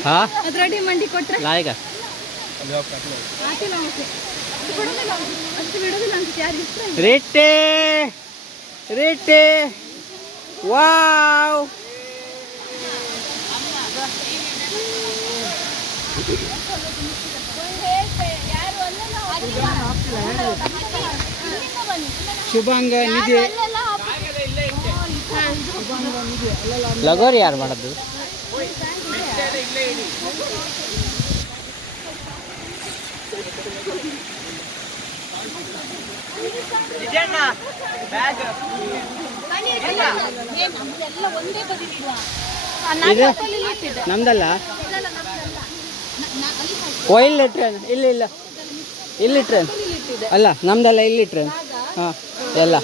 हाँ रेडी मंडी कोट्रे लाएगा रेटे रेटे वाव ಶುಭಾಂಗ ನಿಧಿ ಲಗೋರಿ ಯಾರು ಮಾಡೋದು ನಮ್ದಲ್ಲ ಇಲ್ಲಿ ಟ್ರೈನ್ ಇಲ್ಲ ಇಲ್ಲ ಇಲ್ಲಿ ಟ್ರೈನ್ ಅಲ್ಲ ನಮ್ದಲ್ಲ ಇಲ್ಲಿ ಟ್ರೈನ್ ಹಾಂ ಎಲ್ಲ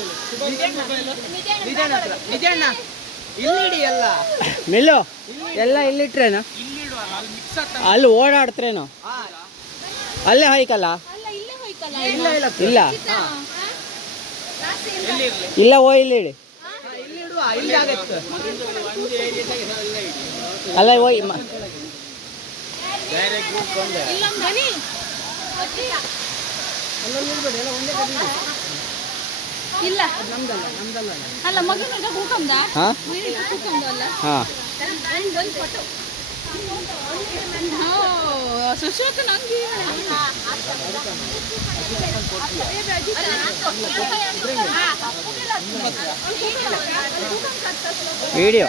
ಮಿಲ್ಲು ಎಲ್ಲ ಇಲ್ಲಿ ಟ್ರೈನ್ ಅಲ್ಲಿ ಓಡಾಡ್ತ್ರೇನು ಅಲ್ಲೇ ಹೋಯ್ಕಲ್ಲ ಇಲ್ಲ ಇಲ್ಲ ಓ ಇಲ್ಲಿ ಇಡಿ ಅಲ್ಲ ಓಯ್ ಇಲ್ಲ ಅಲ್ಲ ಮಗನಿಗೆ ಕೂಕಂದ ಸುಶ್ರುತ ನಂಗೆ ವಿಡಿಯೋ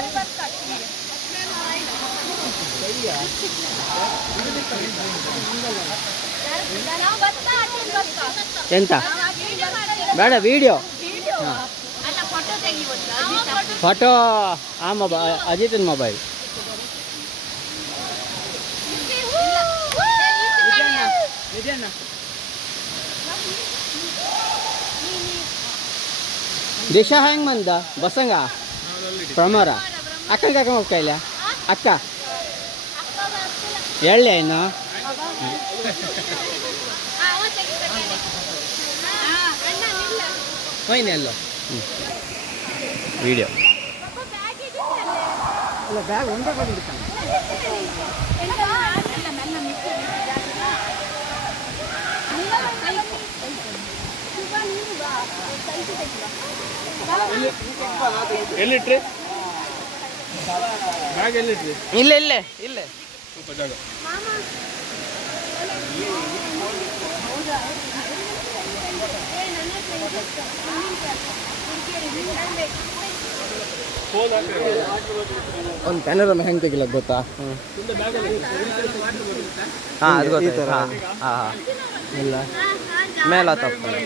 ಎಂತ ಬೇಡ ವಿಡಿಯೋ ಫೋಟೋ ಆ ಮೊಬೈಲ್ ಅಜಿತನ ಮೊಬೈಲ್ ದಿಶಾ ಹೆಂಗೆ ಬಂದ ಬಸಂಗ ಪ್ರಮೋರ ಅಕ್ಕನ ಕರ್ಕೊಂಡು ಹೋಗ್ತಾ ಇಲ್ಲ ಅಕ್ಕ ಎಳ್ಳೆ ಇನ್ನು ಫೈನಲ್ಲು ವಿಡಿಯೋ ಅಲ್ಲ ಬ್ಯಾಗ್ ಒಂದೇ ಬಂದಿರ್ತಾನೆ ಎಲ್ಲಿಟ್ರಿ ಬ್ಯಾಗ್ ಎಲ್ಲಿಟ್ರಿ ಇಲ್ಲ ಇಲ್ಲೇ ಇಲ್ಲೇ ಸ್ವಲ್ಪ ಜಾಗ ಫೋನ್ ಹಾಕಿ ಒಂದು ಪ್ಯಾನರಮ್ಮ ಹೆಂಗೆ ತೆಗಿಲಕ್ಕೆ ಗೊತ್ತಾ? ಹಾಂ ಅದು ಗೊತ್ತಾಯ್ತು. ಹಾಂ ಹಾಂ ಹಾಂ ಇಲ್ಲ ಮೇಲೆ ತಪ್ಪಾನೆ.